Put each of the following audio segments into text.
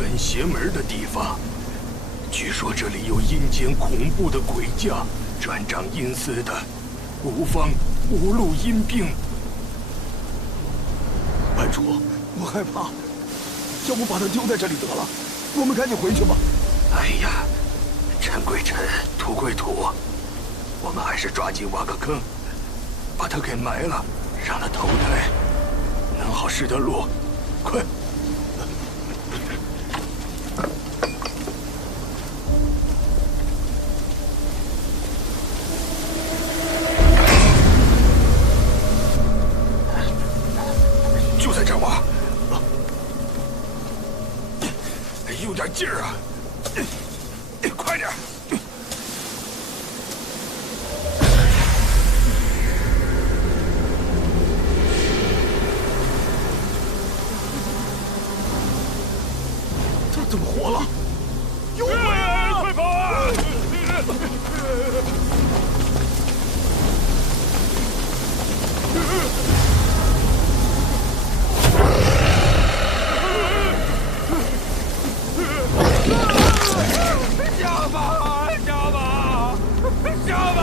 很邪门的地方。据说这里有阴间恐怖的鬼将，专掌阴司的，无方无路阴兵。班主，我害怕，要不把他丢在这里得了？我们赶紧回去吧。哎呀，尘归尘，土归土，我们还是抓紧挖个坑，把他给埋了，让他投胎，能好识得路。快！就在这挖，有点劲儿啊！快点！这怎么活了？有鬼啊！快跑啊！下吧，下吧，下吧！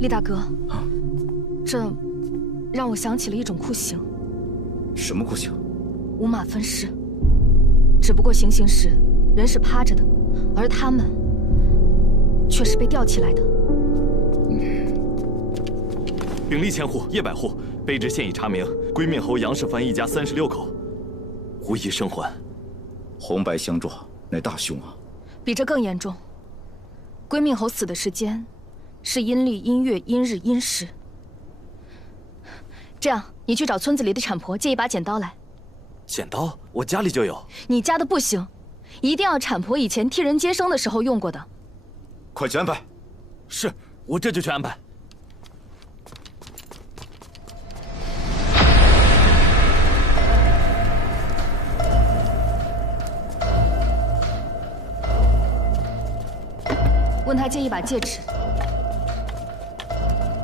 厉大哥，这让我想起了一种酷刑。什么酷刑？五马分尸。只不过行刑时人是趴着的，而他们却是被吊起来的。秉吏千户，叶百户，卑职现已查明，归命侯杨世蕃一家36口，无一生还。红白相撞，乃大凶啊！比这更严重。归命侯死的时间是阴历、阴月、阴日、阴时。这样，你去找村子里的产婆借一把剪刀来。剪刀？我家里就有。你家的不行，一定要产婆以前替人接生的时候用过的。快去安排。是，我这就去安排。问他借一把戒指，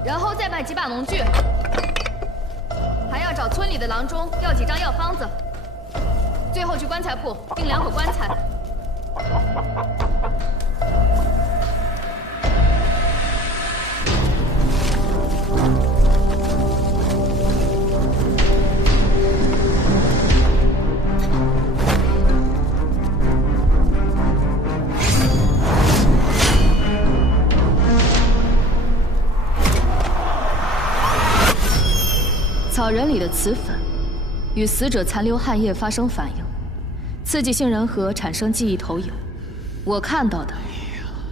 然后再买几把农具，还要找村里的郎中要几张药方子，最后去棺材铺订2口棺材。草人里的磁粉与死者残留汗液发生反应，刺激杏仁核产生记忆投影。我看到的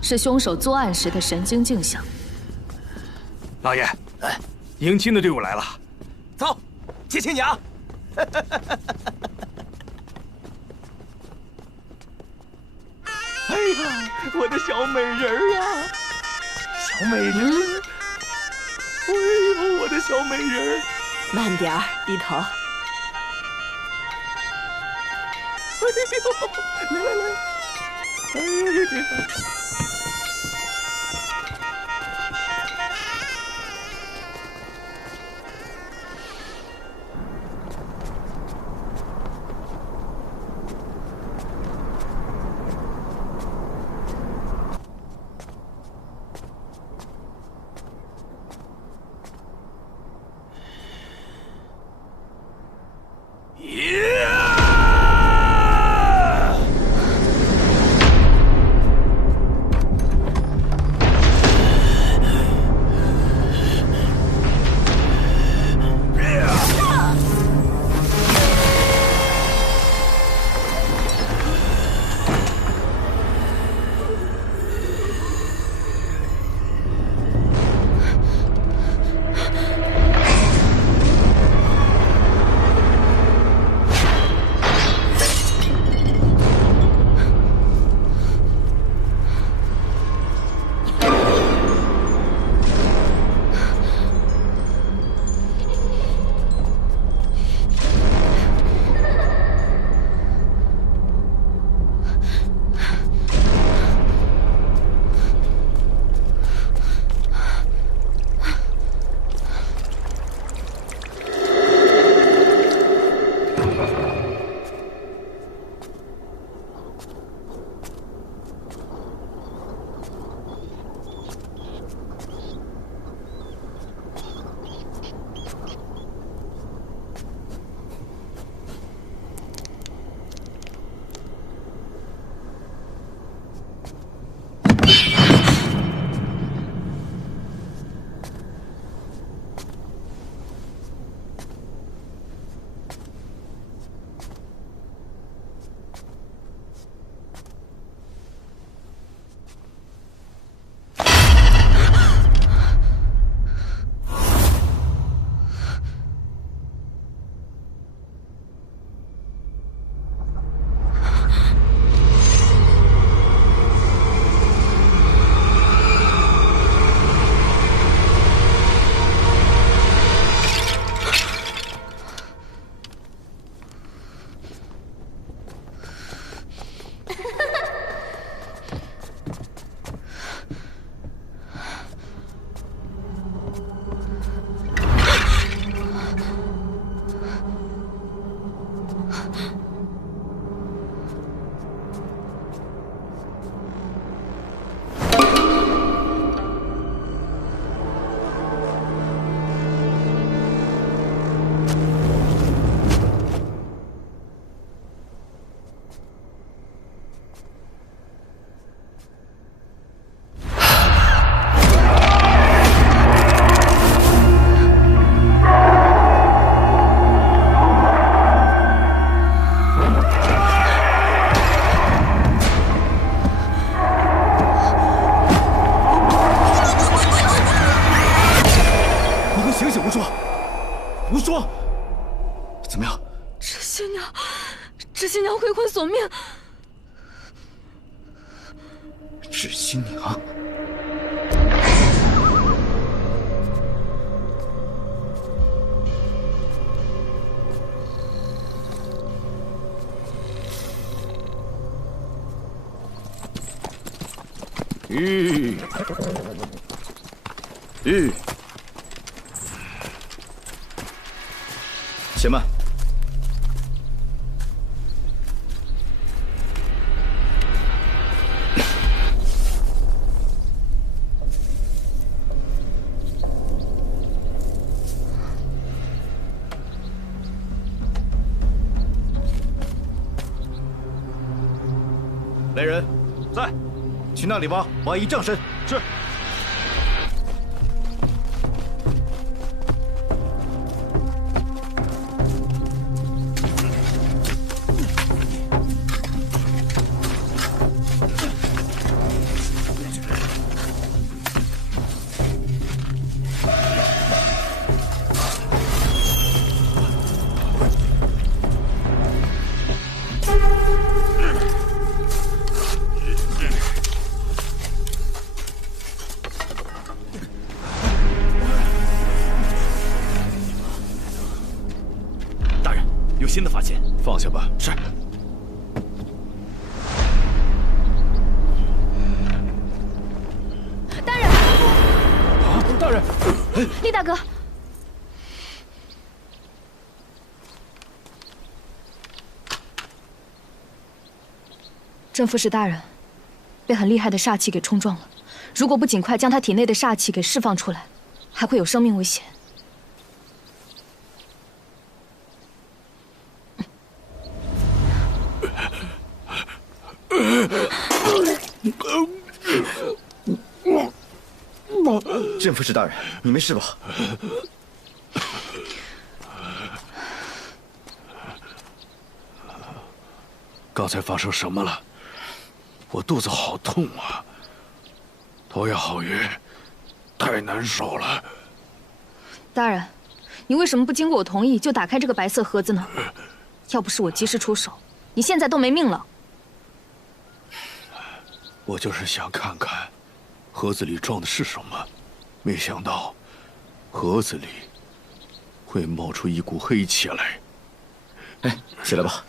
是凶手作案时的神经镜像。老爷，迎亲的队伍来了，走，接亲娘。哎呀，我的小美人儿啊，小美人儿！哎呦，我的小美人儿！慢点儿，低头。哎呦，来来来，哎呀！无双，怎么样？知新娘回魂索命。知新娘。 且慢！来人，在，去那里挖一丈深。是。 来新的发现。放下吧。是。大人！啊，大人！厉大哥。 正副使大人被很厉害的煞气给冲撞了，如果不尽快将他体内的煞气给释放出来，还会有生命危险。正副使大人，你没事吧？刚才发生什么了？我肚子好痛啊！头也好晕，太难受了。大人，你为什么不经过我同意就打开这个白色盒子呢？要不是我及时出手，你现在都没命了。我就是想看看盒子里装的是什么，没想到盒子里会冒出一股黑气来。哎，起来吧。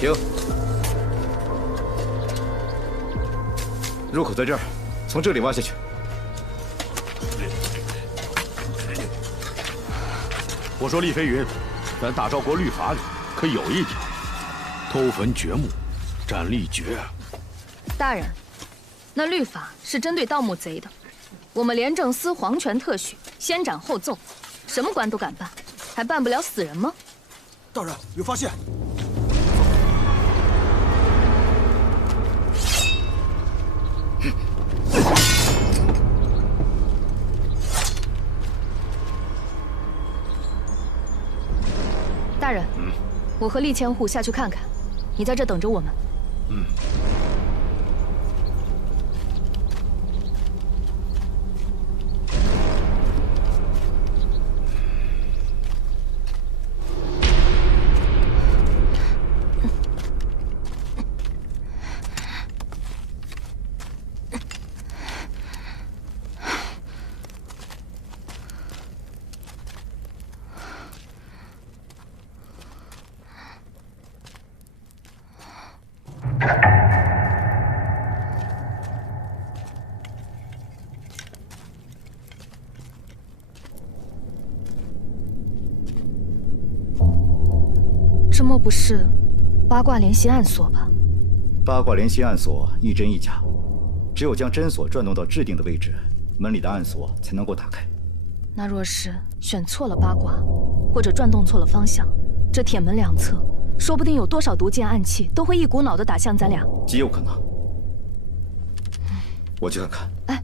停！入口在这儿，从这里挖下去。我说厉飞云，咱大赵国律法里可有一条：偷坟掘墓，斩立决。大人，那律法是针对盗墓贼的。 我们廉政司皇权特许，先斩后奏，什么官都敢办，还办不了死人吗？大人有发现！大人，我和厉千户下去看看，你在这等着我们。嗯。 这莫不是八卦联系暗锁吧？八卦联系暗锁一真一假，只有将真锁转动到制定的位置，门里的暗锁才能够打开。那若是选错了八卦，或者转动错了方向，这铁门两侧说不定有多少毒箭暗器都会一股脑的打向咱俩。极有可能。我去看看。哎，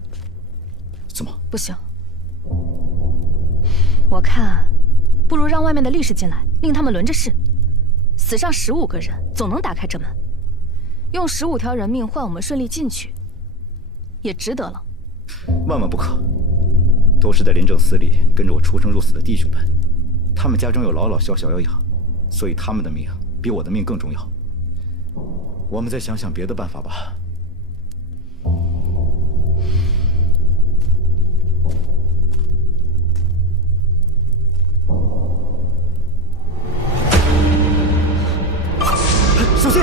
怎么？不行，我看不如让外面的力士进来，令他们轮着试。 死上15个人，总能打开这门。用15条人命换我们顺利进去，也值得了。万万不可！都是在廉政司里跟着我出生入死的弟兄们，他们家中有老老小小要养，所以他们的命比我的命更重要。我们再想想别的办法吧。小心！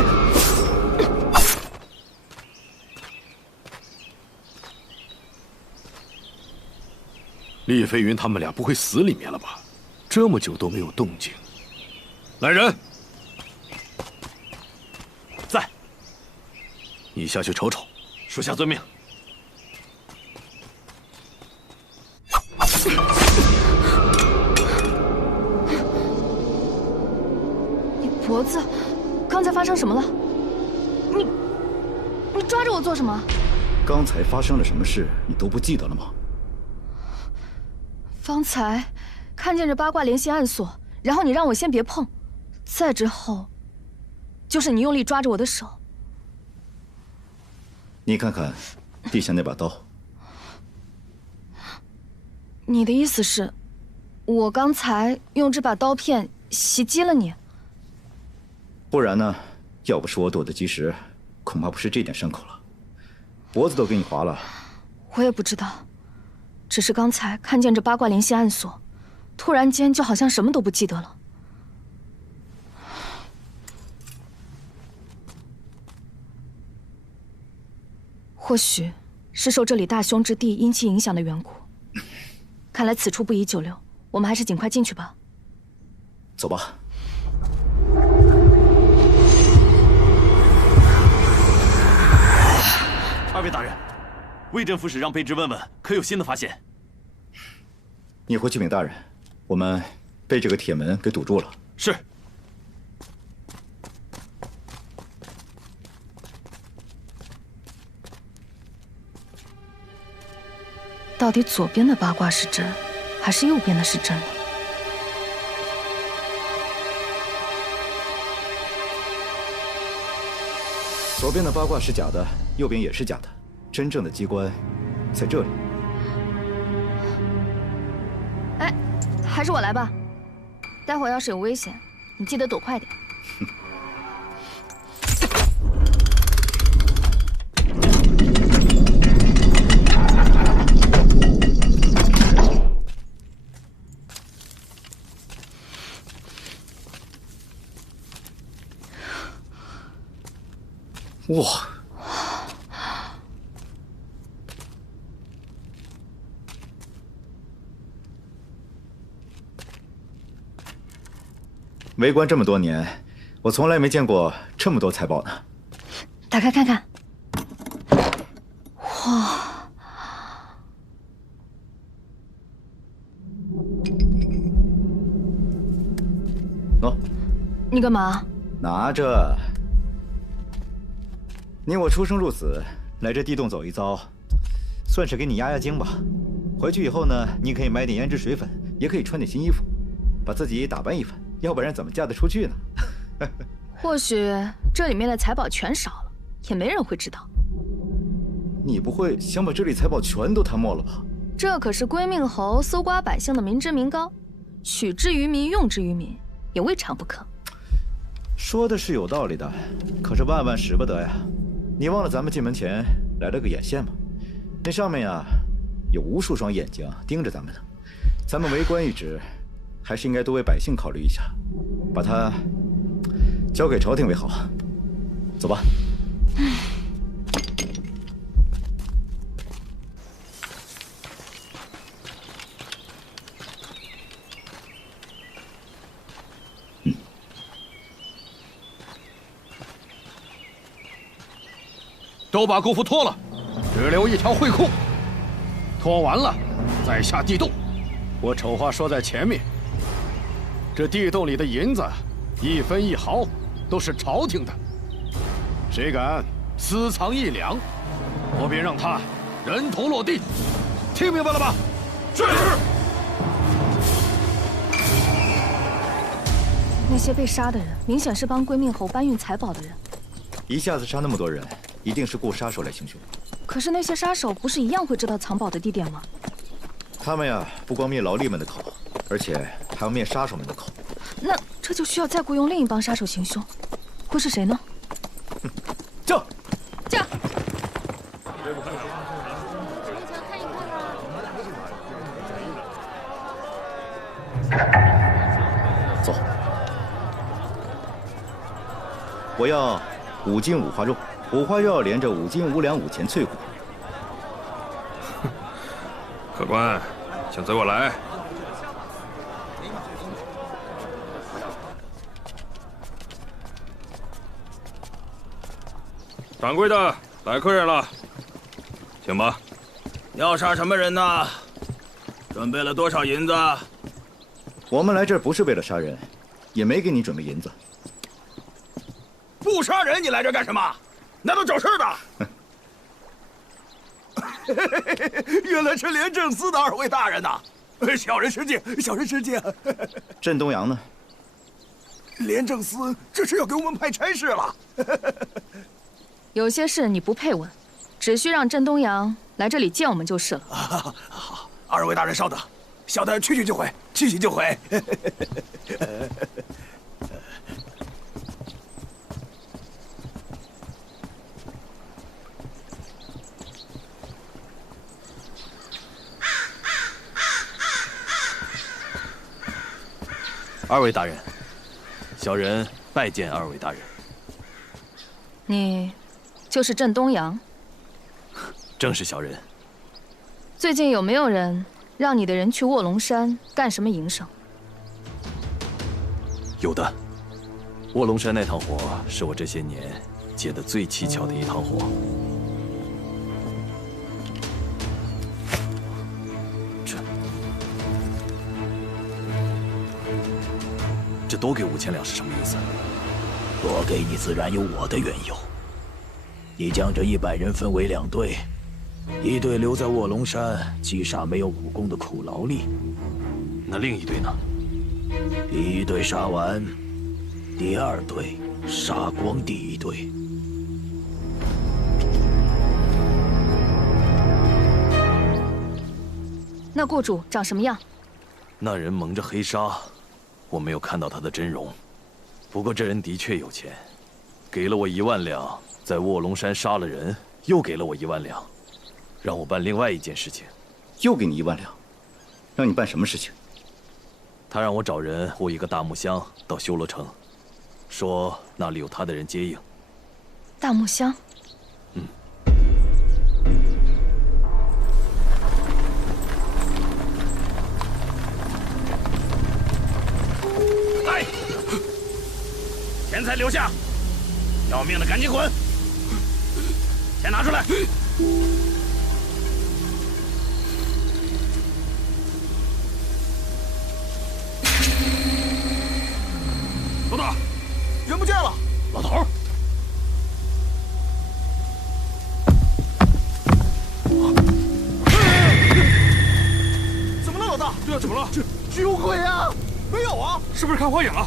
厉飞云他们俩不会死里面了吧？这么久都没有动静。来人，在。你下去瞅瞅。属下遵命。你脖子。 刚才发生什么了？你抓着我做什么？刚才发生了什么事，你都不记得了吗？方才看见这八卦联系暗锁，然后你让我先别碰，再之后，就是你用力抓着我的手。你看看地下那把刀。你的意思是，我刚才用这把刀片袭击了你？ 不然呢？要不是我躲得及时，恐怕不是这点伤口了。脖子都给你划了，我也不知道，只是刚才看见这八卦联系暗锁，突然间就好像什么都不记得了。或许是受这里大凶之地阴气影响的缘故。看来此处不宜久留，我们还是尽快进去吧。走吧。二位大人，魏镇副使让卑职问问，可有新的发现？你回去禀大人，我们被这个铁门给堵住了。是。到底左边的八卦是真，还是右边的是真呢？左边的八卦是假的，右边也是假的，真正的机关在这里。哎，还是我来吧。待会儿要是有危险，你记得躲快点。哇！为官这么多年，我从来没见过这么多财宝呢。打开看看。哇！喏，你干嘛？拿着。你我出生入死，来这地洞走一遭，算是给你压压惊吧。回去以后呢，你可以买点胭脂水粉，也可以穿点新衣服，把自己打扮一番，要不然怎么嫁得出去呢？或许这里面的财宝全少了，也没人会知道。你不会想把这里财宝全都贪没了吧？这可是归命侯搜刮百姓的民脂民膏，取之于民，用之于民，也未尝不可。说的是有道理的，可是万万使不得呀。你忘了咱们进门前来了个眼线吗？那上面呀，有无数双眼睛盯着咱们呢。咱们为官一职，还是应该多为百姓考虑一下，把它交给朝廷为好。走吧。都把姑服脱了，只留一条会裤。脱完了，再下地洞。我丑话说在前面，这地洞里的银子，一分一毫都是朝廷的。谁敢私藏1两，我便让他人头落地。听明白了吧？是。那些被杀的人，明显是帮归命侯搬运财宝的人。一下子杀那么多人，一定是雇杀手来行凶。可是那些杀手不是一样会知道藏宝的地点吗？他们呀，不光灭劳力们的口，而且还要灭杀手们的口。那这就需要再雇佣另一帮杀手行凶，会是谁呢？驾！驾！走。我要5斤五花肉，五花肉连着5斤5两5钱脆骨。客官，请随我来。掌柜的，来客人了，请吧。要杀什么人呢？准备了多少银子？我们来这儿不是为了杀人，也没给你准备银子。不杀人，你来这干什么？难道找事的？原来是廉政司的2位大人呐！小人失敬，小人失敬。镇东阳呢？廉政司这是要给我们派差事了。有些事你不配问，只需让镇东阳来这里见我们就是了。好，2位大人稍等，小的去就回，去就回。二位大人，小人拜见二位大人。你就是郑东阳？正是小人。最近有没有人让你的人去卧龙山干什么营生？有的。卧龙山那趟活是我这些年接的最蹊跷的一趟活。这多给5000两是什么意思？多给你自然有我的缘由。你将这100人分为2队，一队留在卧龙山击杀没有武功的苦劳力，那另一队呢？第1队杀完，第2队杀光第1队。那雇主长什么样？那人蒙着黑纱，我没有看到他的真容。不过这人的确有钱，给了我1万两，在卧龙山杀了人，又给了我1万两，让我办另外一件事情。又给你1万两，让你办什么事情？他让我找人护一个大木箱到修罗城，说那里有他的人接应。大木箱。来，钱财留下，要命的赶紧滚！钱拿出来。老大，人不见了。老头儿，怎么了，老大？对啊，怎么了？这有鬼啊！没有啊，是不是看花眼了？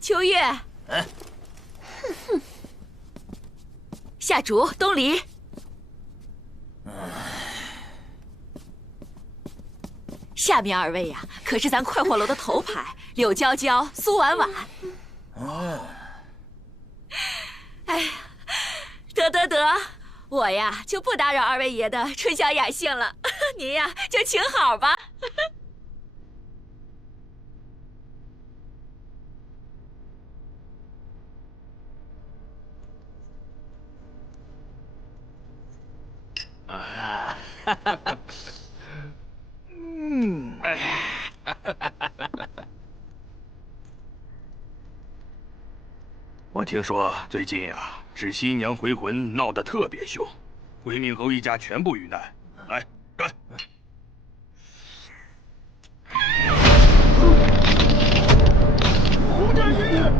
秋月，夏竹、东篱，下面2位呀，可是咱快活楼的头牌，柳娇娇、苏婉婉。哎呀，得，我呀就不打扰2位爷的春宵雅兴了，您呀就请好吧。我听说最近啊，是新娘回魂闹得特别凶，回命侯一家全部遇难。来，干！胡大爷！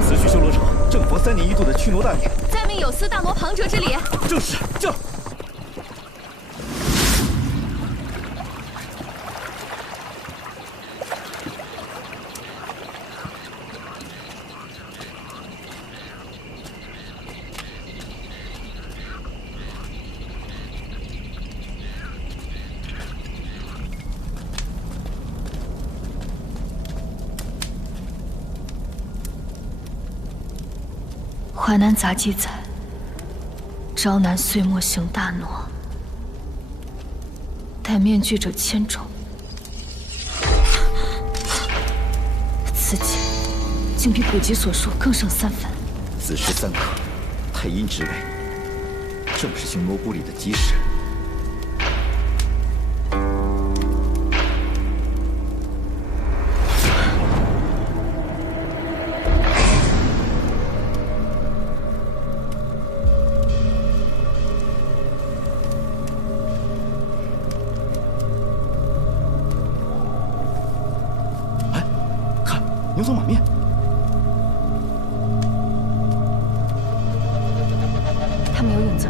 此去修罗城，正逢3年1度的驱魔大典，再命有司大魔庞哲之礼。正是，这。淮南杂记载：朝南岁末行大挪，戴面具者千种。此景竟比古籍所述更胜3分。子时3刻，太阴之位，正是行蘑菇里的吉时。牛头马面，他们有影子。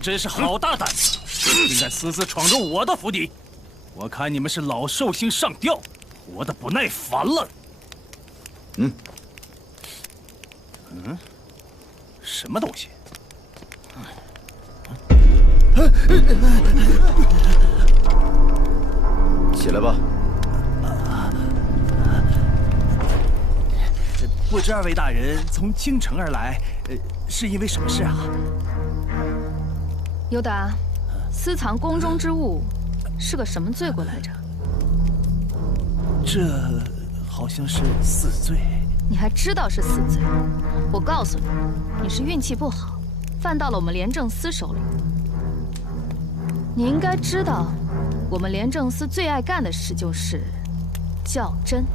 真是好大胆子，竟敢私自闯入我的府邸！我看你们是老寿星上吊，活得不耐烦了。什么东西？起来吧。不知二位大人从京城而来，是因为什么事啊？尤达，私藏宫中之物是个什么罪过来着？这好像是4罪。你还知道是4罪？我告诉你，你是运气不好，犯到了我们廉政司手里。你应该知道，我们廉政司最爱干的事就是较真。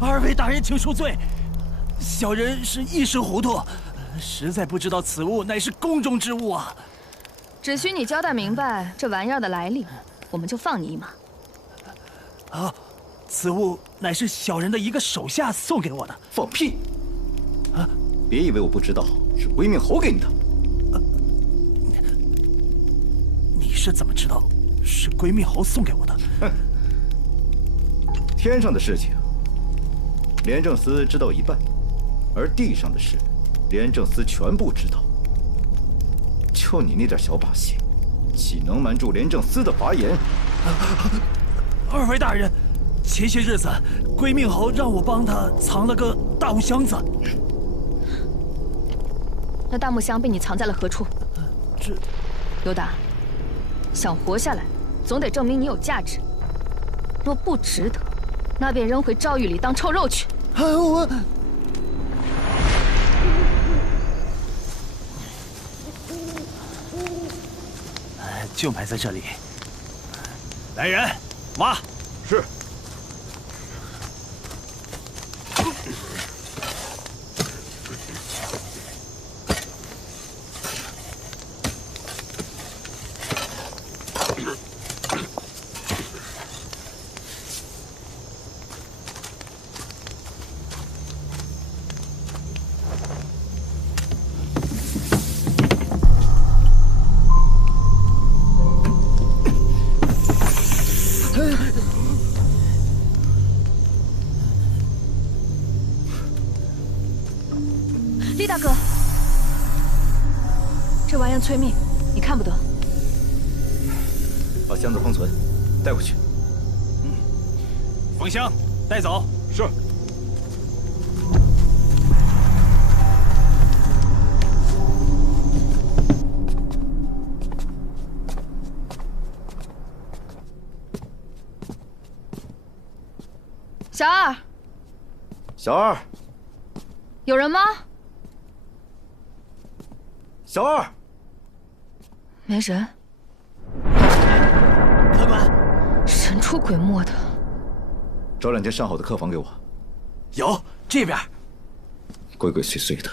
二位大人请恕罪，小人是一时糊涂。实在不知道此物乃是宫中之物啊！只需你交代明白这玩意儿的来历，我们就放你一马。啊，此物乃是小人的一个手下送给我的。放屁！啊，别以为我不知道，是归命侯给你的。你是怎么知道是归命侯送给我的？哼，天上的事情廉政司知道一半，而地上的事，廉政司全部知道。就你那点小把戏，岂能瞒住廉政司的法眼？二位大人，前些日子归命侯让我帮他藏了个大木箱子。那大木箱被你藏在了何处？这，刘达，想活下来，总得证明你有价值。若不值得，那便扔回诏狱里当臭肉去。我就埋在这里。来人，挖！是。厉大哥，这玩意催命，你看不得。把箱子封存，带回去。封箱，带走。是。小二，小二，有人吗？小二，没人。客官，神出鬼没的。找2间上好的客房给我。有，这边。鬼鬼祟祟的。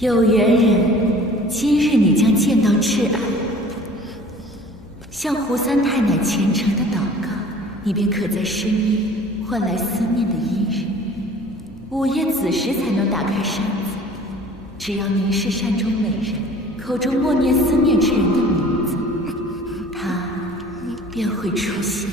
有缘人，今日你将见到挚爱。向胡三太奶虔诚的祷告，你便可在深夜换来思念的伊人。午夜子时才能打开扇子，只要凝视扇中美人，口中默念思念之人的名字，他便会出现。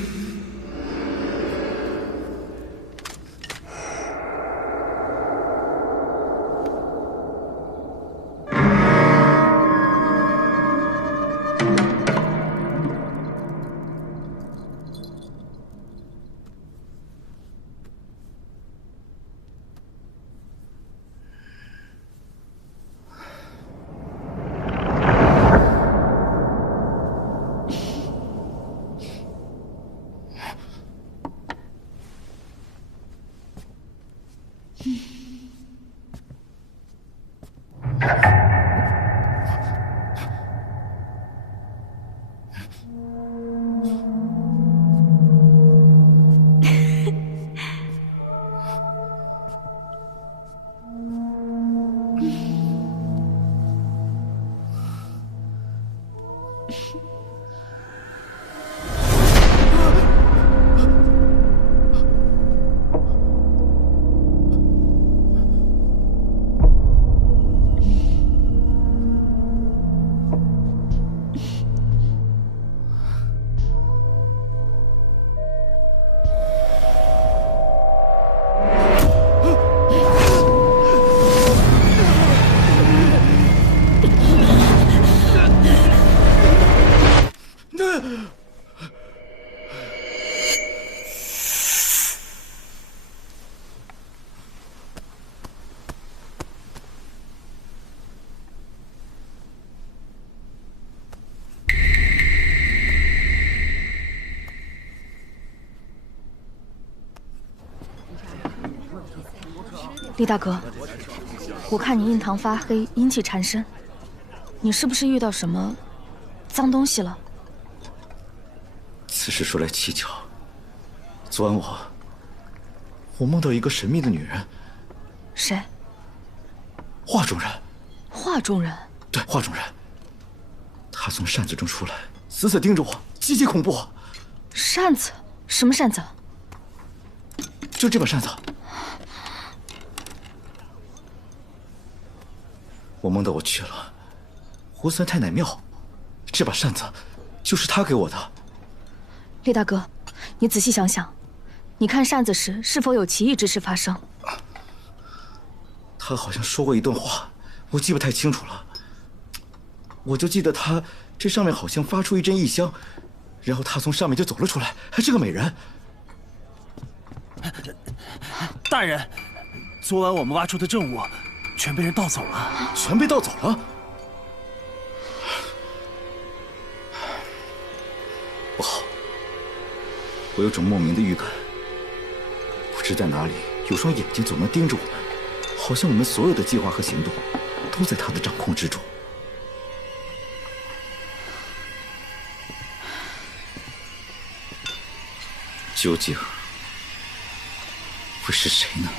李大哥，我看你印堂发黑，阴气缠身，你是不是遇到什么脏东西了？此事说来蹊跷，昨晚我梦到一个神秘的女人。谁？画中人。画中人？对，画中人。她从扇子中出来，死死盯着我，极其恐怖。扇子？什么扇子？就这把扇子。我梦到我去了胡三太奶庙，这把扇子就是他给我的。李大哥，你仔细想想，你看扇子时是否有奇异之事发生？他好像说过一段话，我记不太清楚了。我就记得他这上面好像发出一阵异香，然后他从上面就走了出来，还是个美人。大人，昨晚我们挖出的证物全被人盗走了。全被盗走了？不好，我有种莫名的预感，不知在哪里有双眼睛总能盯着我们，好像我们所有的计划和行动都在他的掌控之中。究竟会是谁呢？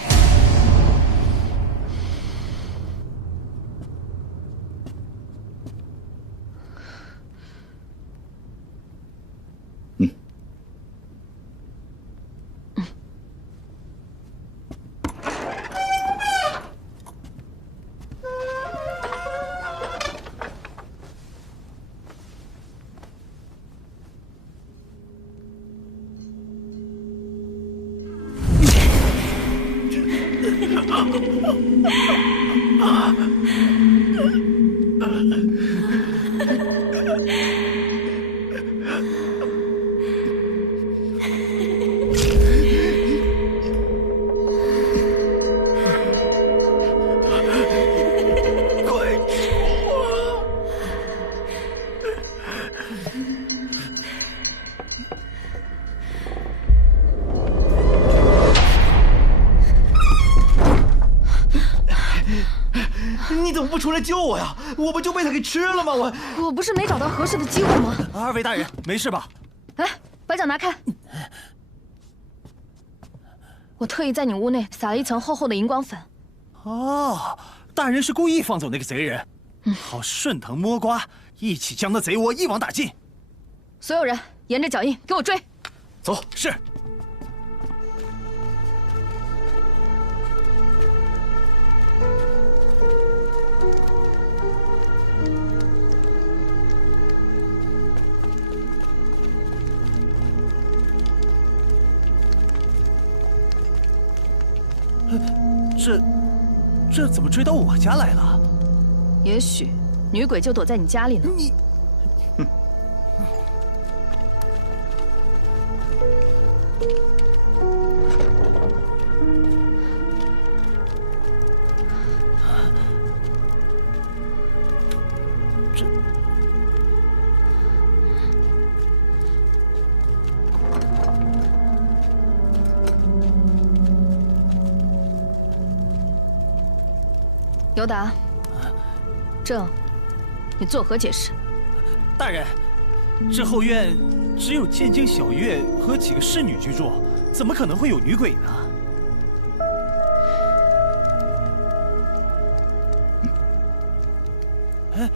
你怎么不出来救我呀？我不就被他给吃了吗？我不是没找到合适的机会吗？二位大人，没事吧？哎，把脚拿开！我特意在你屋内撒了一层厚厚的荧光粉。哦，大人是故意放走那个贼人，好顺藤摸瓜，一起将那贼窝一网打尽。所有人沿着脚印给我追！走。是。这怎么追到我家来了？也许女鬼就躲在你家里呢。你，尤达，这你作何解释？大人，这后院只有剑京小月和几个侍女居住，怎么可能会有女鬼呢？哎，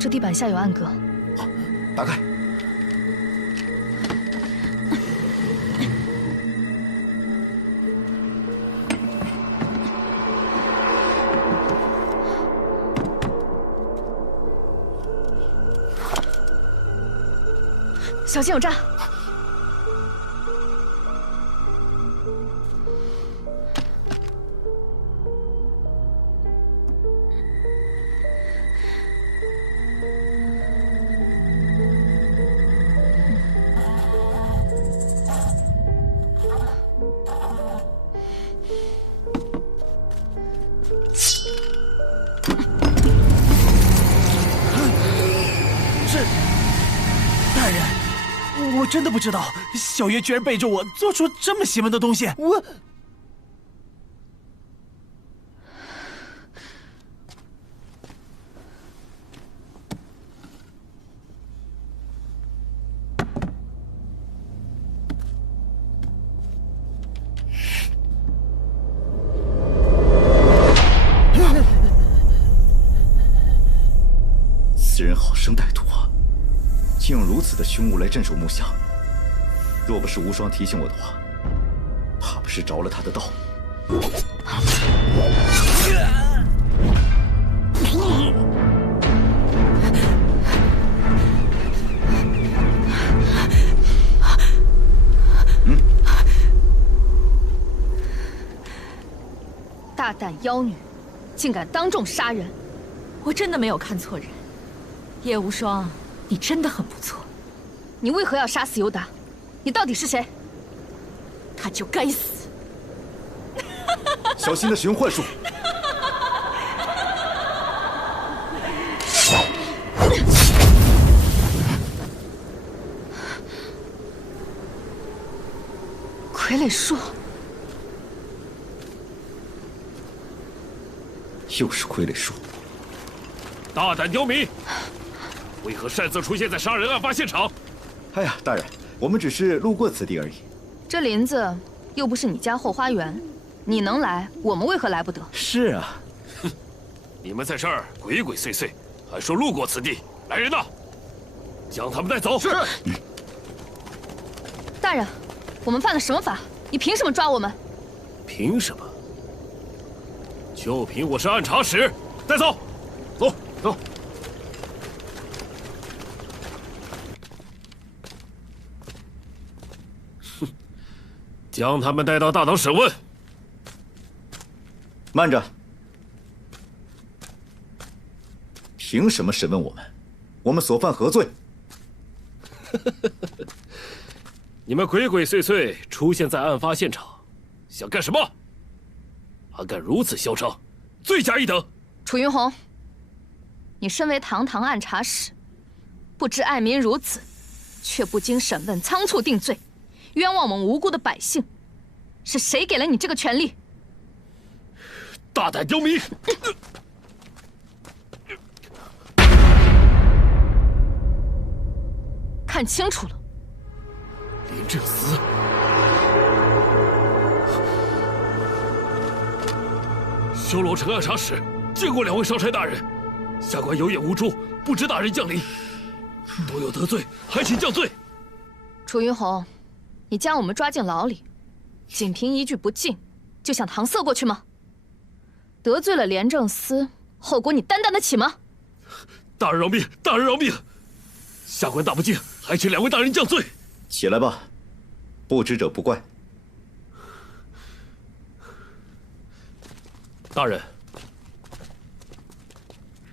这地板下有暗格。好，打开。小心有诈！我真的不知道，小爷居然背着我做出这么邪门的东西。我此人好生歹毒啊！竟用如此的凶物来镇守木下，若不是无双提醒我的话，怕不是着了他的道。大胆妖女，竟敢当众杀人！我真的没有看错人，叶无双。你真的很不错，你为何要杀死尤达？你到底是谁？他就该死！小心的使用幻术。傀儡术，又是傀儡术！大胆刁民！为何擅自出现在杀人案发现场？哎呀，大人，我们只是路过此地而已。这林子又不是你家后花园，你能来，我们为何来不得？是啊，哼，你们在这儿鬼鬼祟祟，还说路过此地，来人呐，将他们带走。是。大人，我们犯了什么法？你凭什么抓我们？凭什么？就凭我是暗查使，带走，走走。将他们带到大堂审问。慢着，凭什么审问我们？我们所犯何罪？你们鬼鬼祟祟出现在案发现场，想干什么？还敢如此嚣张，罪加一等！楚云红，你身为堂堂暗查使，不知爱民如子，却不经审问仓促定罪。冤枉我们无辜的百姓，是谁给了你这个权利？大胆刁民！看清楚了，林正思，修罗城暗查使见过2位少差大人，下官有眼无珠，不知大人降临，多有得罪，还请降罪。楚云红，你将我们抓进牢里，仅凭一句不敬，就想搪塞过去吗？得罪了廉政司，后果你担当得起吗？大人饶命！大人饶命！下官大不敬，还请2位大人降罪。起来吧，不知者不怪。大人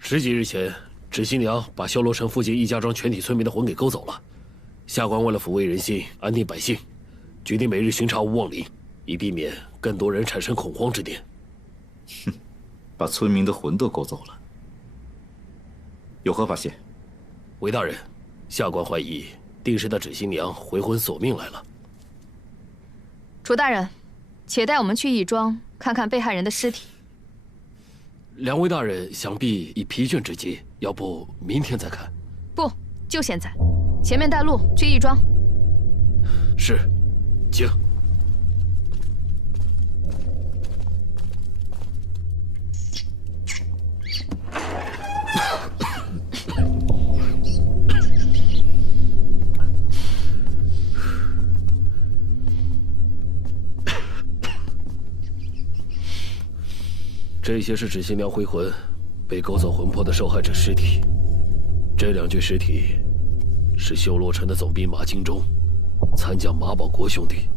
，10几日前，芷新娘把修罗城附近易家庄全体村民的魂给勾走了。下官为了抚慰人心、安定百姓，决定每日巡查无妄灵，以避免更多人产生恐慌之念。哼，把村民的魂都勾走了，有何发现？韦大人，下官怀疑定是那芷新娘回魂索命来了。楚大人，且带我们去义庄看看被害人的尸体。2位大人想必已疲倦之极，要不明天再看？不，就现在。前面带路去义庄。是，请。这些是芷新娘回魂被勾走魂魄的受害者尸体，这2具尸体是修罗城的总兵马金忠，参将马保国兄弟。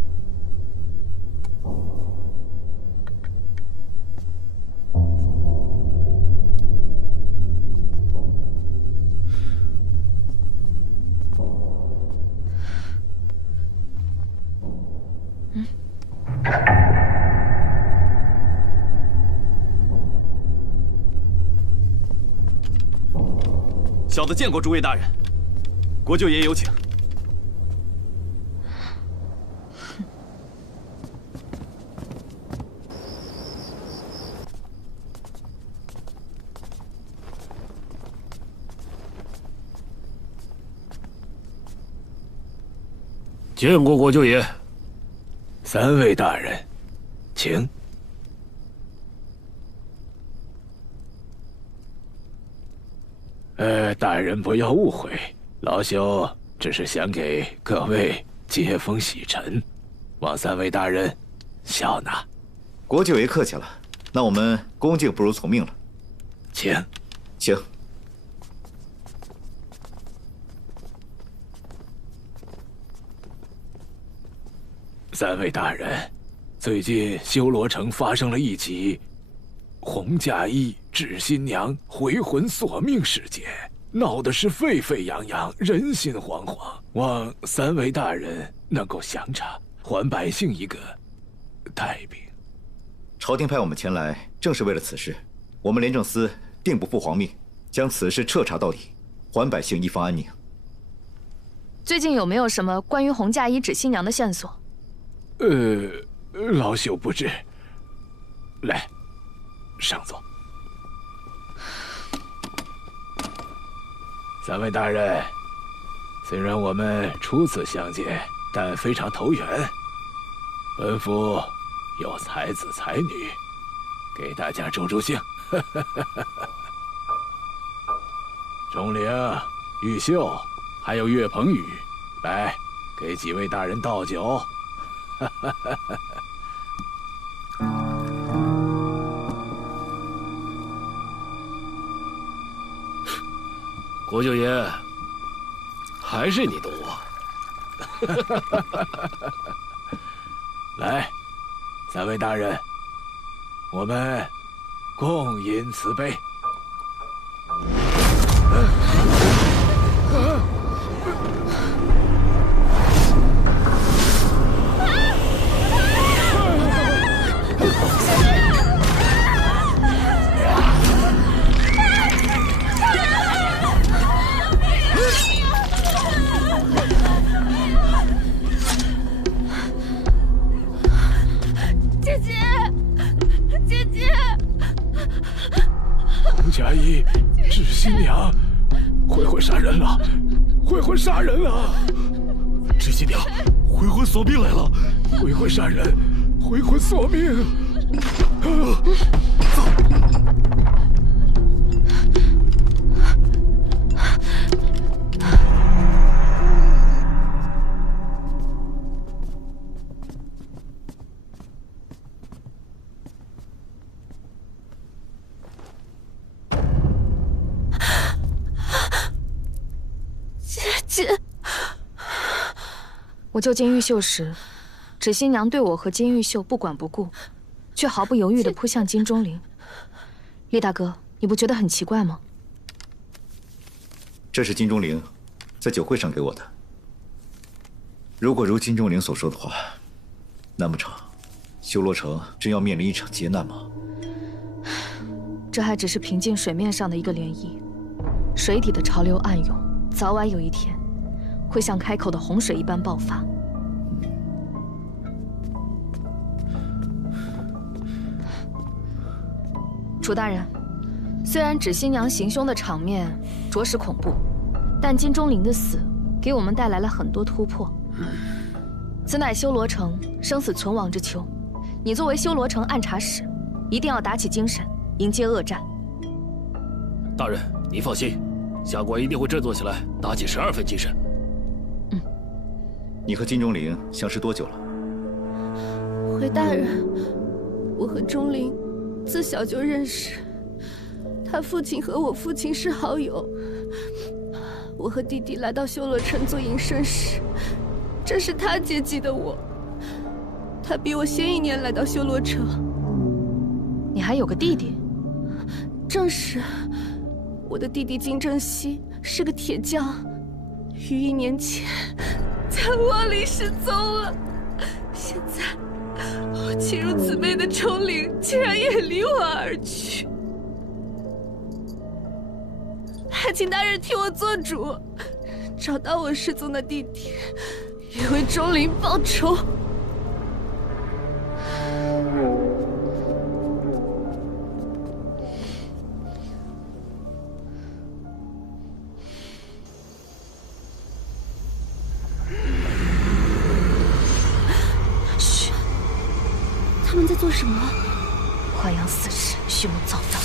小的见过诸位大人，国舅爷有请。见过国舅爷。3位大人，请。大人不要误会，老朽只是想给各位接风洗尘，望3位大人笑纳。国舅爷客气了，那我们恭敬不如从命了。请，请。3位大人，最近修罗城发生了一起红嫁衣致新娘回魂索命事件，闹得是沸沸扬扬，人心惶惶。望3位大人能够详查，还百姓一个太平。朝廷派我们前来，正是为了此事。我们廉政司定不负皇命，将此事彻查到底，还百姓一方安宁。最近有没有什么关于红嫁衣指新娘的线索？老朽不知。来，上座。3位大人，虽然我们初次相见，但非常投缘。本府有才子才女，给大家助助兴。钟灵、玉秀，还有岳鹏宇，来，给几位大人倒酒。国舅爷，还是你懂我。来，3位大人，我们共饮此杯。嫁衣致新娘，回魂杀人了！回魂杀人了！致新娘，回魂索命来了！回魂杀人，回魂索命！走！我救金玉秀时，芷新娘对我和金玉秀不管不顾，却毫不犹豫地扑向金钟灵。厉大哥，你不觉得很奇怪吗？这是金钟灵在酒会上给我的。如果如金钟灵所说的话，难不成修罗城真要面临一场劫难吗？这还只是平静水面上的一个涟漪，水底的潮流暗涌，早晚有一天会像开口的洪水一般爆发。楚大人，虽然芷新娘行凶的场面着实恐怖，但金钟灵的死给我们带来了很多突破。此乃修罗城生死存亡之秋，你作为修罗城暗察使，一定要打起精神，迎接恶战。大人，您放心，下官一定会振作起来，打起12分精神。你和金钟灵相识多久了？回大人，我和钟灵自小就认识，他父亲和我父亲是好友。我和弟弟来到修罗城做隐身时，正是他接济的我。他比我先1年来到修罗城。你还有个弟弟？正是，我的弟弟金正熙是个铁匠，于1年前在万里失踪了。现在，我亲如姊妹的钟灵竟然也离我而去。还请大人替我做主，找到我失踪的弟弟，也为钟灵报仇。嘘，他们在做什么？花阳4世，蓄谋造反。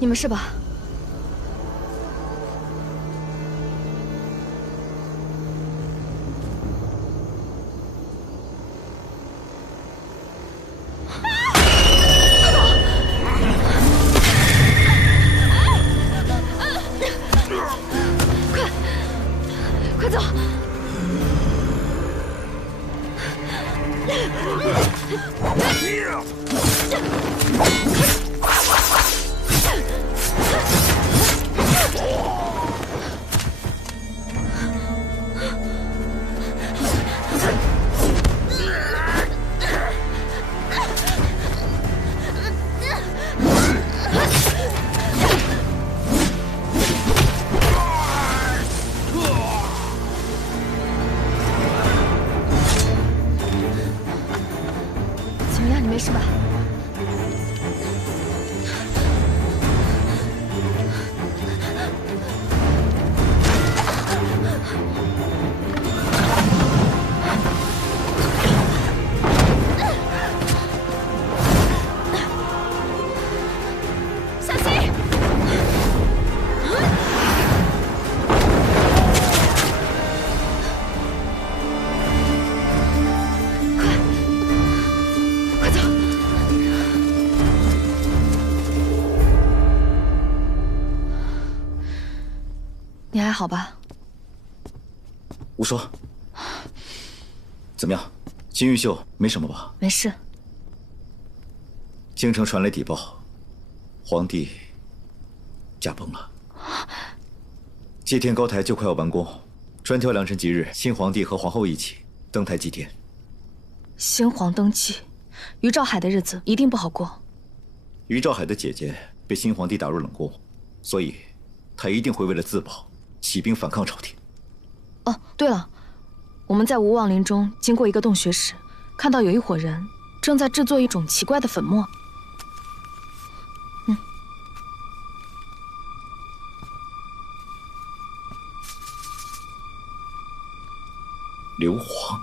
你们是吧？快走！怎么样？你没事吧？小心！快走！你还好吧？无说。怎么样，金玉秀没什么吧？没事。京城传来邸报，皇帝驾崩了。祭天高台就快要完工，专挑良辰吉日，新皇帝和皇后一起登台祭天。新皇登基，于兆海的日子一定不好过。于兆海的姐姐被新皇帝打入冷宫，所以他一定会为了自保，起兵反抗朝廷。哦，对了，我们在无望林中经过一个洞穴时，看到有一伙人正在制作一种奇怪的粉末。硫磺。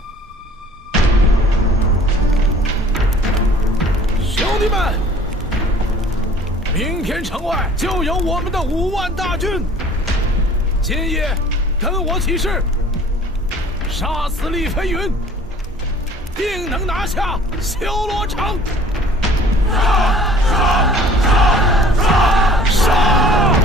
兄弟们，明天城外就有我们的5万大军。今夜跟我起誓，杀死厉飞云，定能拿下修罗城。杀！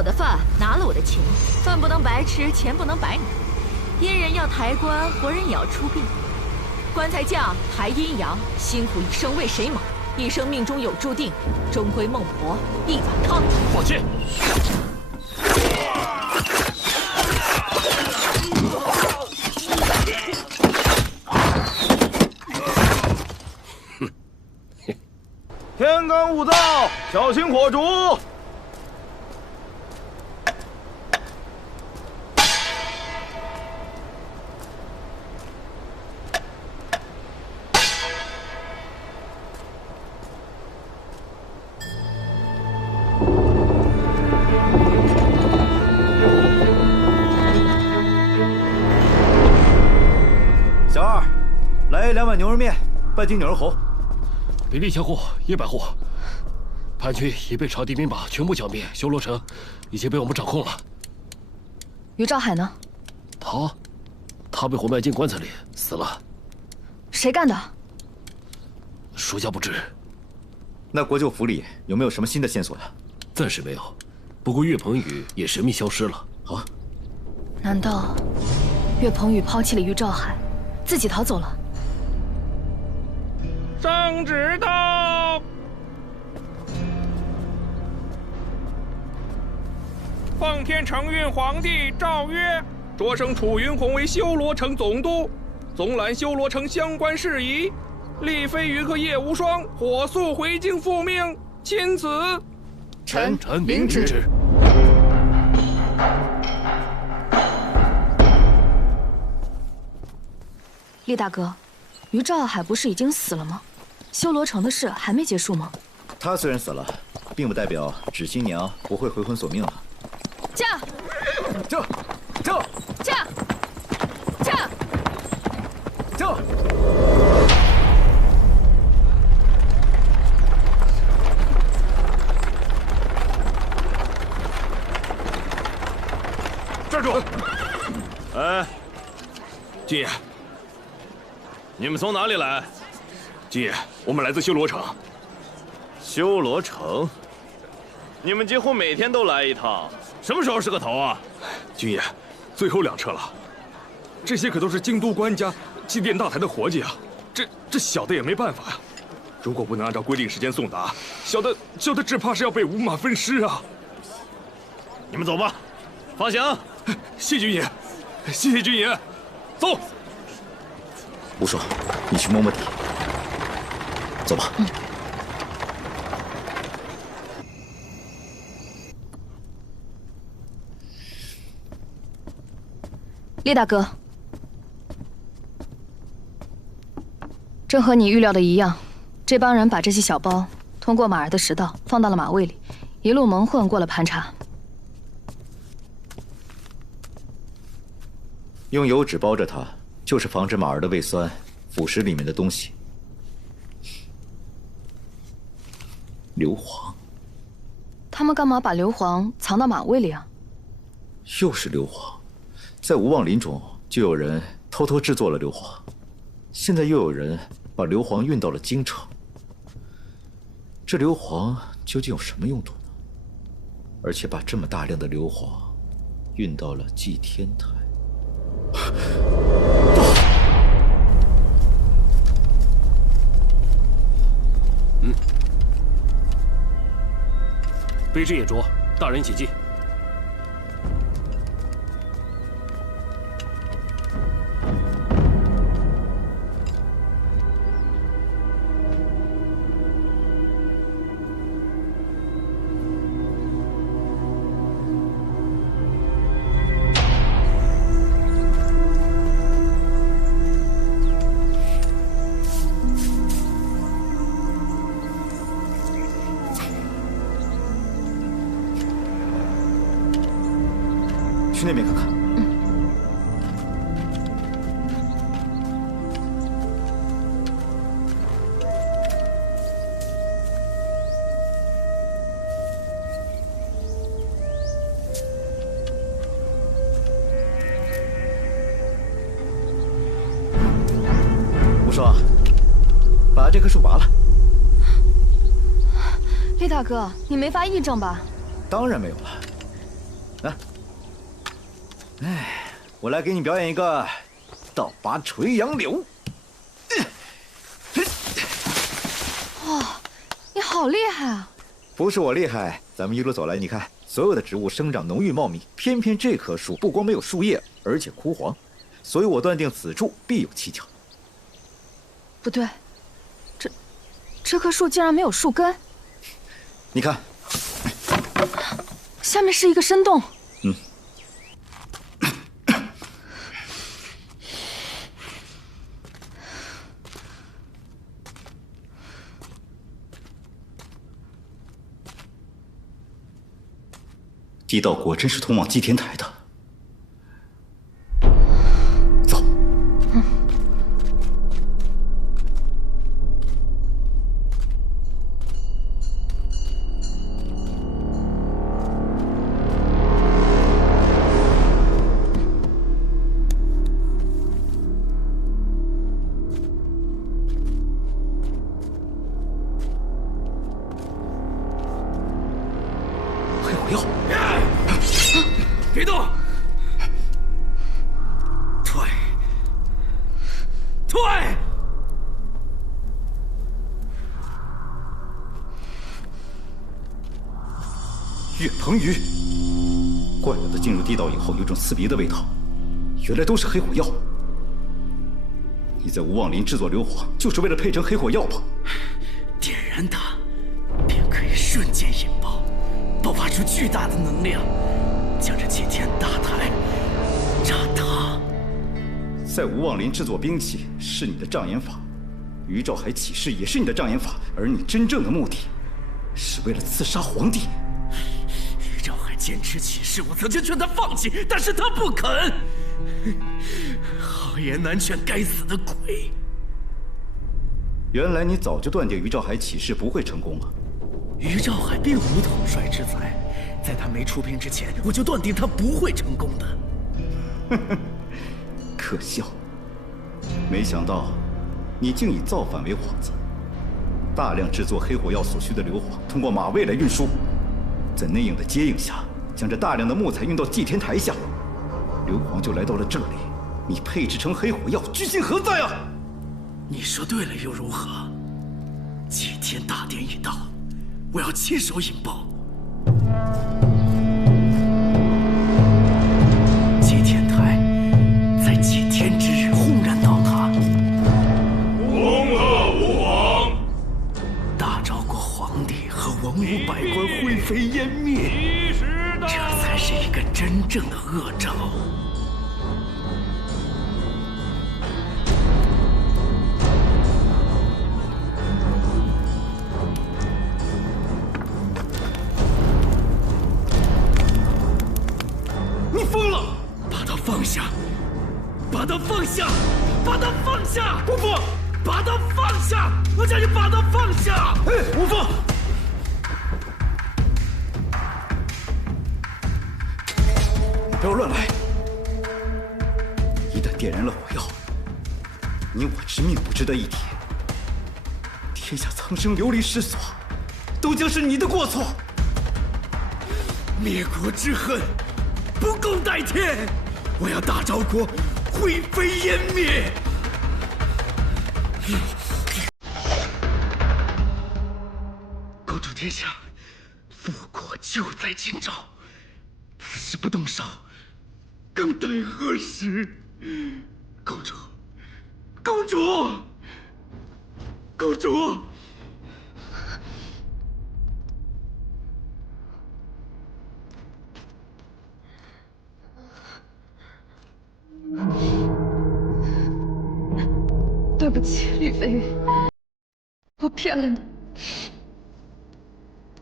我的饭，拿了我的钱，饭不能白吃，钱不能白拿。阉人要抬棺，活人也要出殡。棺材匠抬阴阳，辛苦一生为谁忙？一生命中有注定，终归孟婆一碗汤。放弃！天干物燥，小心火烛。小二，来2碗牛肉面，半斤牛肉喉。1千户，100户。叛军已被朝敌兵马全部剿灭，修罗城已经被我们掌控了。于兆海呢？他被活埋进棺材里死了。谁干的？属下不知。那国舅府里有没有什么新的线索呀？暂时没有，不过岳鹏宇也神秘消失了。啊？难道岳鹏宇抛弃了于兆海，自己逃走了？圣旨到！奉天承运皇帝诏曰：擢升楚云宏为修罗城总督，总揽修罗城相关事宜。厉飞云和叶无双火速回京复命，钦此。臣明旨。厉大哥，于兆海不是已经死了吗？修罗城的事还没结束吗？他虽然死了，并不代表芷新娘不会回魂索命了。驾！驾！站住！哎，军爷，你们从哪里来？军爷，我们来自修罗城。修罗城？你们几乎每天都来一趟，什么时候是个头啊？军爷，最后2车了，这些可都是京都官家祭奠大台的活计啊！这小的也没办法呀。如果不能按照规定时间送达，小的只怕是要被五马分尸啊！你们走吧，放行。谢军爷，谢谢军爷，走。无双，你去摸摸底。走吧。厉大哥，正和你预料的一样，这帮人把这些小包通过马儿的食道放到了马胃里，一路蒙混过了盘查。用油纸包着它，就是防止马儿的胃酸腐蚀里面的东西。硫磺。他们干嘛把硫磺藏到马胃里啊？又是硫磺。在无望林中就有人偷偷制作了硫磺，现在又有人把硫磺运到了京城。这硫磺究竟有什么用途呢？而且把这么大量的硫磺运到了祭天台。卑职眼拙，大人请进。去那边看看。无双，把这棵树拔了。厉大哥，你没发癔症吧？当然没有了。来，哎，我来给你表演一个倒拔垂杨柳。哇，你好厉害啊！不是我厉害，咱们一路走来，你看，所有的植物生长浓郁茂密，偏偏这棵树不光没有树叶，而且枯黄，所以我断定此处必有蹊跷。不对，这棵树竟然没有树根。你看，下面是一个深洞。嗯。地道果真是通往祭天台的。走。黑火药。别动！退！退！岳鹏宇，怪不得进入地道以后有种刺鼻的味道，原来都是黑火药。你在无妄林制作硫磺，就是为了配成黑火药吧？点燃它，便可以瞬间引爆，爆发出巨大的能量。将这祭天大台炸塌。在无妄林制作兵器是你的障眼法，于兆海起事也是你的障眼法，而你真正的目的是为了刺杀皇帝。于兆海坚持起事，我曾经劝他放弃，但是他不肯。好言难劝，该死的鬼！原来你早就断定于兆海起事不会成功啊！于兆海并无统帅之才。在他没出兵之前，我就断定他不会成功的。可笑！没想到你竟以造反为幌子，大量制作黑火药所需的硫磺，通过马卫来运输，在内应的接应下，将这大量的木材运到祭天台下，硫磺就来到了这里。你配制成黑火药，居心何在啊？你说对了又如何？祭天大典已到，我要亲手引爆。祭天台在祭天之日轰然倒塌，恭贺吾皇！大赵国皇帝和文武百官灰飞烟灭，这才是一个真正的恶兆。放下！把他放下！把他放下！不放！把他放下！我叫你把他放下！哎，不放！不要乱来！一旦点燃了火药，你我之命不值得一提。天下苍生流离失所，都将是你的过错。灭国之恨，不共戴天！我要大赵国灰飞烟灭！共主天下，复国就在今朝，此时不动手，更待何时？公主，公主，公主！对不起，李飞宇，我骗了你。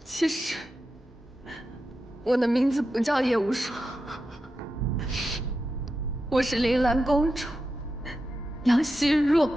其实，我的名字不叫叶无双，我是铃兰公主杨希若。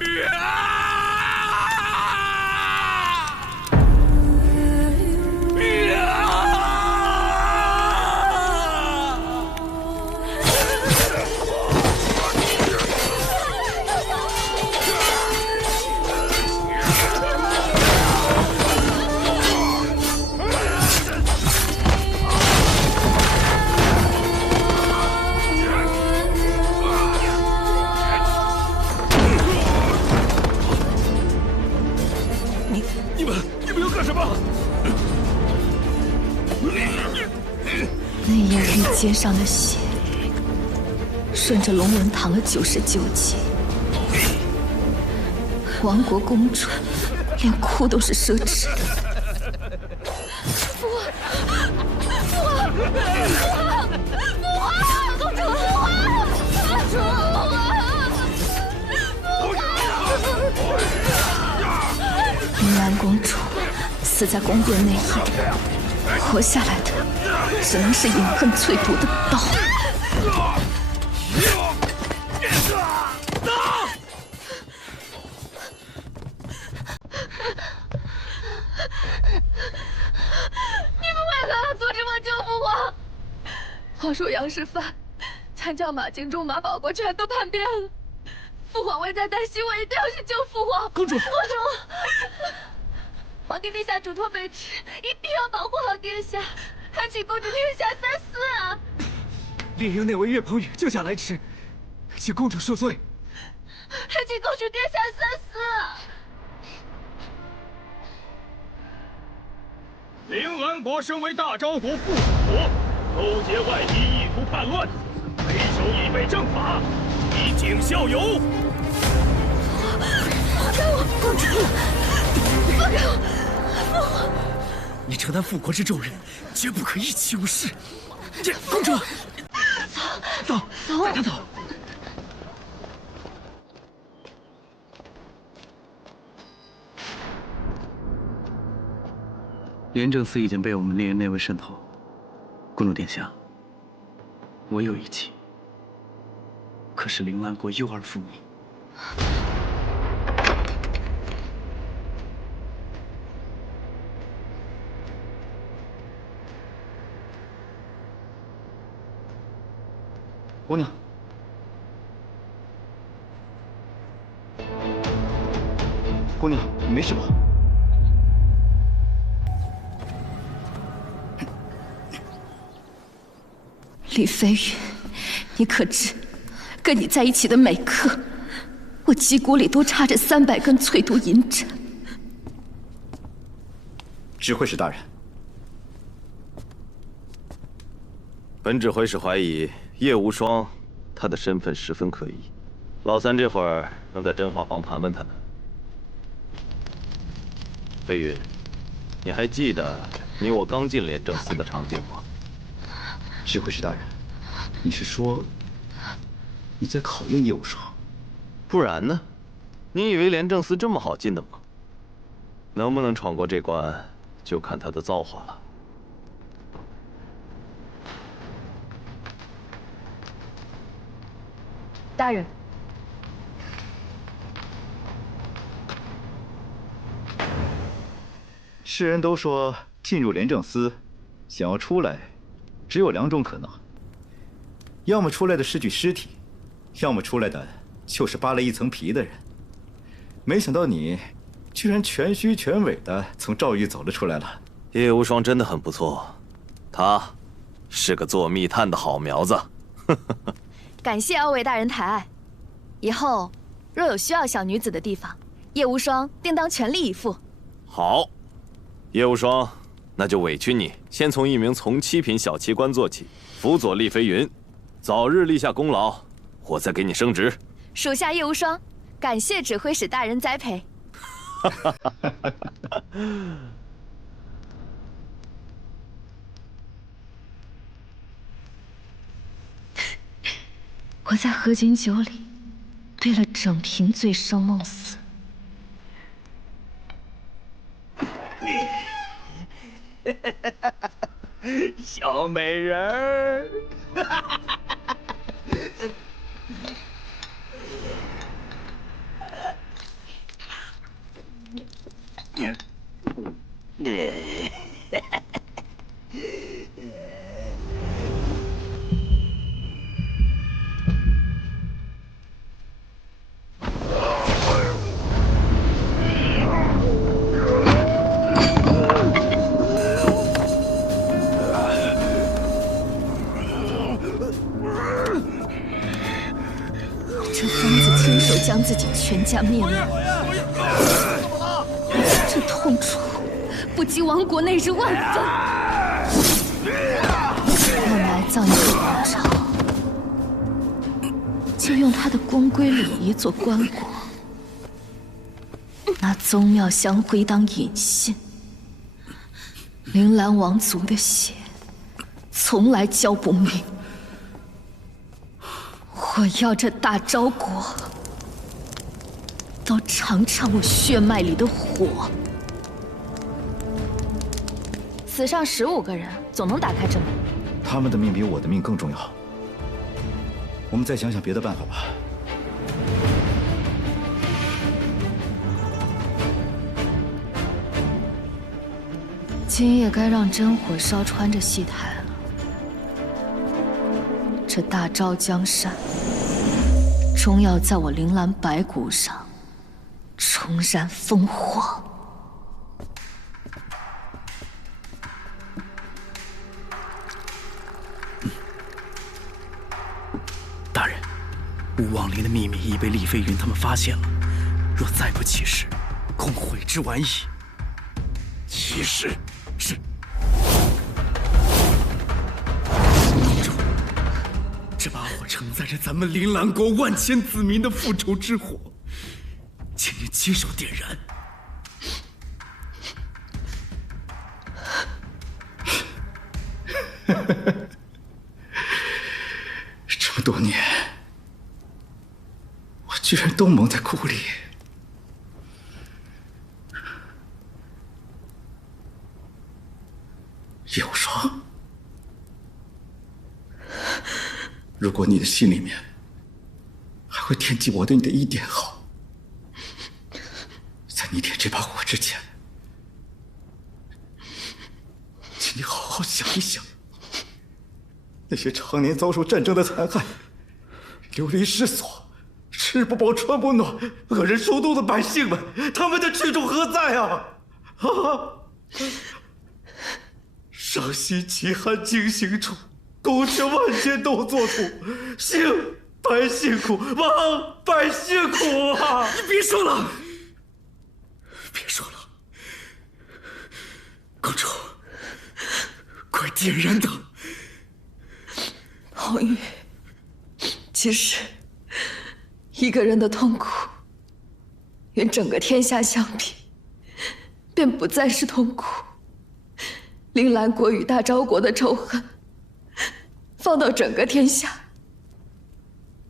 你们要干什么？那叶玉肩上的血，顺着龙纹淌了99级。亡国公主连哭都是奢侈的。父皇，公主，云兰公主死在宫殿内夜，活下来的只能是饮恨淬毒的刀。你们为何要阻止我救父皇？皇叔杨世蕃、参将马敬忠、马保国全都叛变了。父皇危在旦夕，我一定要去救父皇。公主，皇帝陛下嘱托卑职，一定要保护好殿下，还请公主殿下三思啊！炼狱那位岳鹏宇救驾来迟，请公主恕罪。还请公主殿下三思啊！临安国身为大昭国附属国，勾结外敌，意图叛乱，为首以备正法，以儆效尤。放开我，公主！放开我！你承担复国之重任，绝不可意气用事。公主，走，带她走。廉政司已经被我们猎人内卫渗透。公主殿下，我有一计，可使临安国忧而复明。姑娘，姑娘，你没事吧？李飞宇，你可知，跟你在一起的每刻，我脊骨里都插着300根淬毒银针。指挥使大人，本指挥使怀疑叶无双，他的身份十分可疑。老三这会儿正在真话坊盘问他呢。飞云，你还记得你我刚进廉政司的场景吗？指挥使大人，你是说你在考验叶无双？不然呢？你以为廉政司这么好进的吗？能不能闯过这关，就看他的造化了。大人，世人都说进入廉政司，想要出来，只有2种可能：要么出来的是具尸体，要么出来的就是扒了一层皮的人。没想到你居然全虚全伪的从赵狱走了出来了。叶无双真的很不错，他是个做密探的好苗子。感谢2位大人抬爱，以后若有需要小女子的地方，叶无双定当全力以赴。好，叶无双，那就委屈你先从一名从7品小旗官做起，辅佐厉飞云，早日立下功劳，我再给你升职。属下叶无双，感谢指挥使大人栽培。我在合卺酒里兑了整瓶醉生梦死。小美人儿。这疯子亲手将自己全家灭门，这痛楚不及亡国内日万分。要埋葬一个王朝，就用他的宫规礼仪做棺椁，拿宗庙香灰当引信。铃兰王族的血，从来浇不灭。我要这大昭国都尝尝我血脉里的火。死上15个人，总能打开这门。他们的命比我的命更重要。我们再想想别的办法吧。今夜该让真火烧穿这戏台了。这大昭江山，终要在我铃兰白骨上重燃烽火。大人，吾亡灵的秘密已被厉飞云他们发现了，若再不起事，恐悔之晚矣。起事。是。这把火承载着咱们铃兰国万千子民的复仇之火，请您亲手点燃。这么多年，我居然都蒙在鼓里。叶无双，如果你的心里面还会惦记我对你的一点好，在你点这把火之前，请你好好想一想，那些常年遭受战争的残害、流离失所、吃不饱穿不暖、恶人收渡的百姓们，他们的去处何在啊？上西奇汉经行处，宫阙万千都作土，兴百姓苦，亡百姓苦啊！你别说了，别说了，公主，快点燃它！红玉，其实一个人的痛苦，与整个天下相比，便不再是痛苦。铃兰国与大昭国的仇恨，放到整个天下，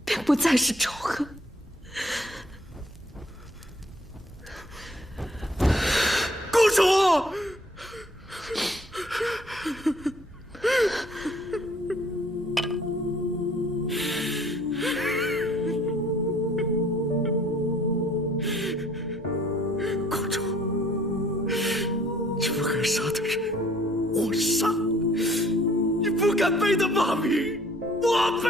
便不再是仇恨。公主，公主，你不该杀的人，我杀；你不该背的骂名，我背。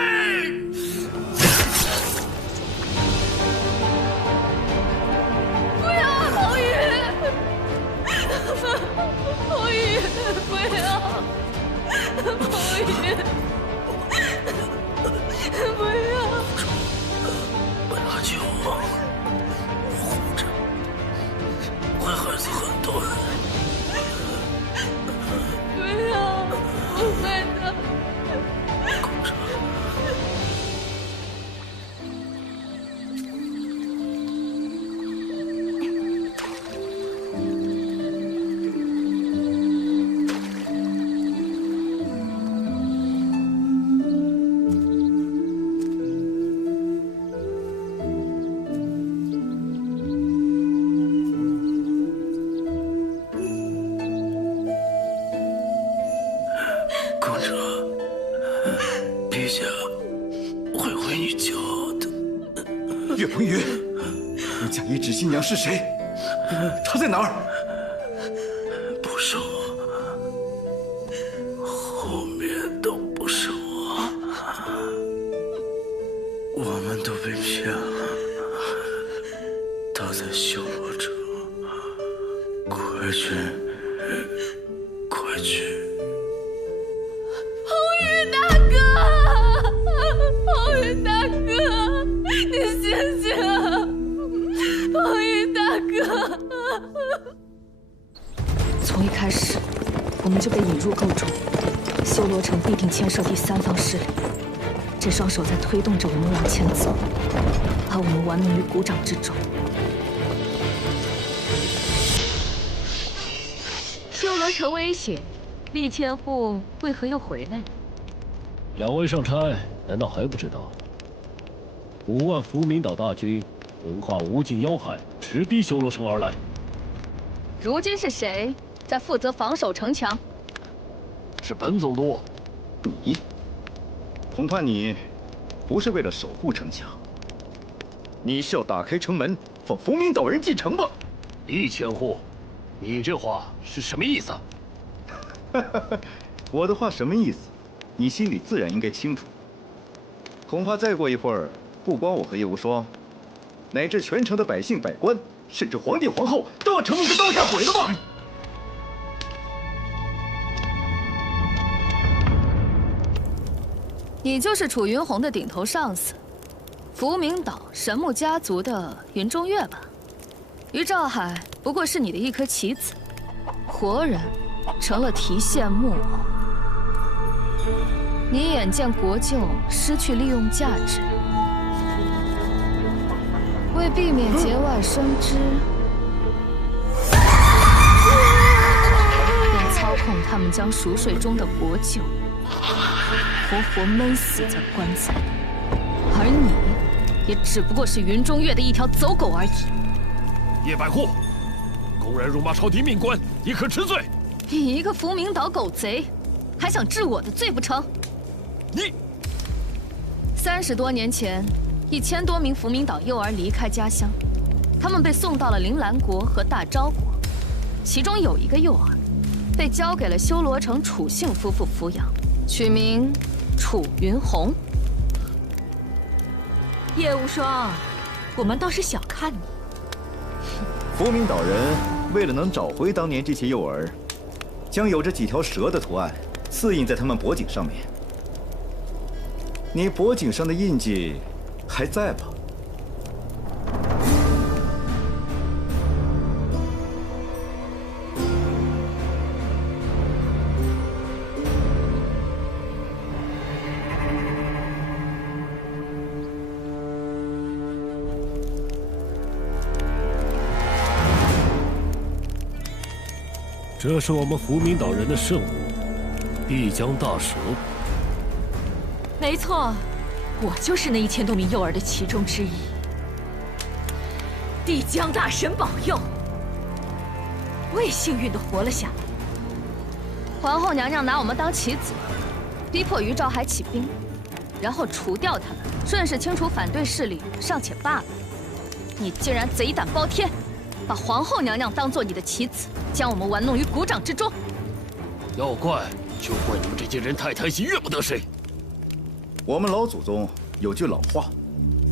不要，红玉！红玉，不要！红玉，不要！不要救我！我活着，会害死很多人。不要，不会的。公主。岳鹏云，你假意指新娘是谁？她在哪儿？不说。快去，快去！红云大哥，红云大哥，你醒醒！红云大哥。从一开始，我们就被引入构筑，修罗城必定牵涉第三方势力。这双手在推动着我们往前走，把我们玩弄于股掌之中。修罗城危险，厉千户为何又回来？两位上差，难道还不知道？5万福明岛大军横跨无尽妖海，直逼修罗城而来。如今是谁在负责防守城墙？是本总督。你，恐怕你不是为了守护城墙，你是要打开城门，放福明岛人进城吧？厉千户，你这话是什么意思？我的话什么意思？你心里自然应该清楚。恐怕再过一会儿，不光我和叶无双，乃至全城的百姓百官，甚至皇帝皇后，都要成你的刀下鬼了吧？你就是楚云红的顶头上司，福明岛神木家族的云中月吧？于兆海不过是你的一颗棋子，活人成了提线木偶。你眼见国舅失去利用价值，为避免节外生枝，便操控他们将熟睡中的国舅活活闷死在棺材里，而你也只不过是云中月的一条走狗而已。叶百户，公然辱骂朝廷命官，你可知罪？你一个福明岛狗贼，还想治我的罪不成？你30多年前，1000多名福明岛幼儿离开家乡，他们被送到了铃兰国和大昭国，其中有一个幼儿被交给了修罗城楚姓夫妇抚养，取名楚云红。叶无双，我们倒是小看你。福明岛人为了能找回当年这些幼儿，将有着几条蛇的图案刺印在他们脖颈上面。你脖颈上的印记还在吧？这是我们福明岛人的圣物——帝江大蛇。没错，我就是那1000多名幼儿的其中之一。帝江大神保佑，我也幸运地活了下来。皇后娘娘拿我们当棋子，逼迫于兆海起兵，然后除掉他们，顺势清除反对势力，尚且罢了。你竟然贼胆包天，把皇后娘娘当做你的棋子，将我们玩弄于股掌之中。要怪就怪你们这些人太贪心，怨不得谁。我们老祖宗有句老话：“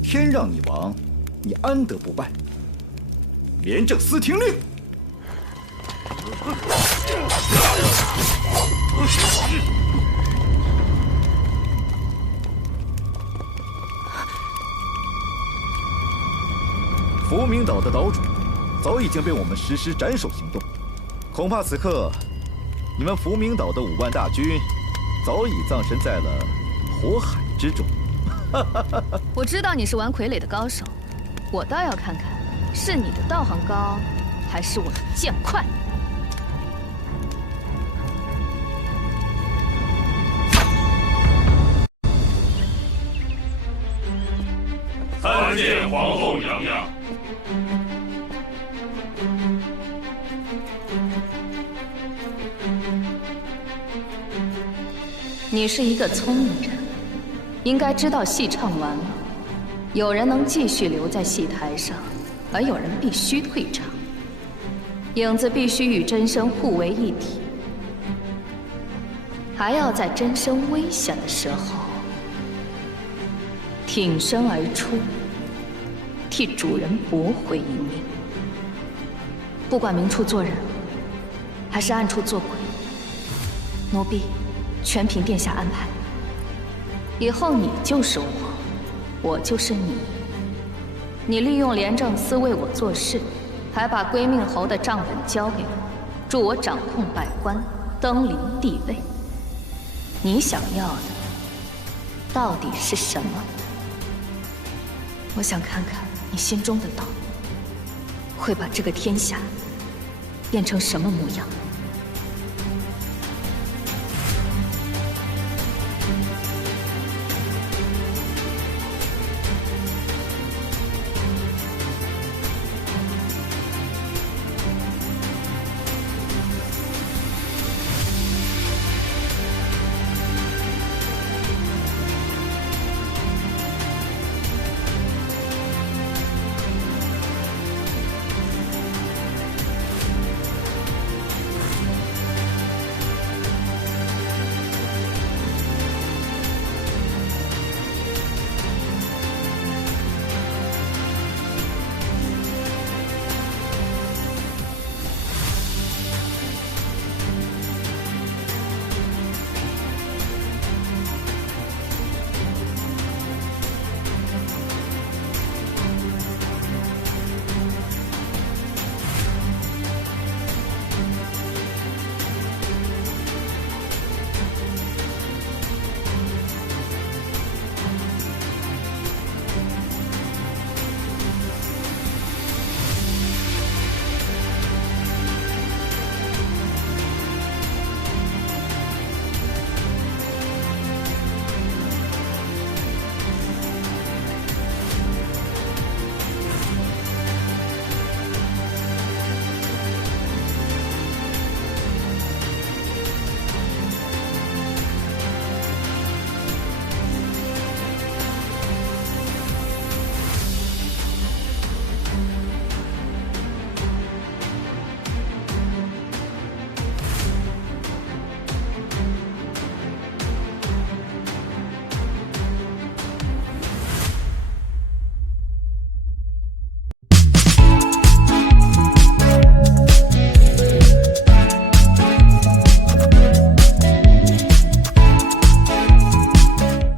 天让你王，你安得不败？”廉政司听令。福明岛的岛主早已经被我们实施斩首行动，恐怕此刻你们福明岛的5万大军早已葬身在了火海之中。我知道你是玩傀儡的高手，我倒要看看是你的道行高，还是我的剑快。参见皇后娘娘。你是一个聪明人，应该知道戏唱完了，有人能继续留在戏台上，而有人必须退场。影子必须与真身互为一体，还要在真身危险的时候挺身而出，替主人驳回一命。不管明处做人，还是暗处做鬼？奴婢全凭殿下安排。以后你就是我，我就是你。你利用廉政司为我做事，还把归命侯的账本交给我，助我掌控百官，登临帝位。你想要的到底是什么？我想看看你心中的道，会把这个天下变成什么模样。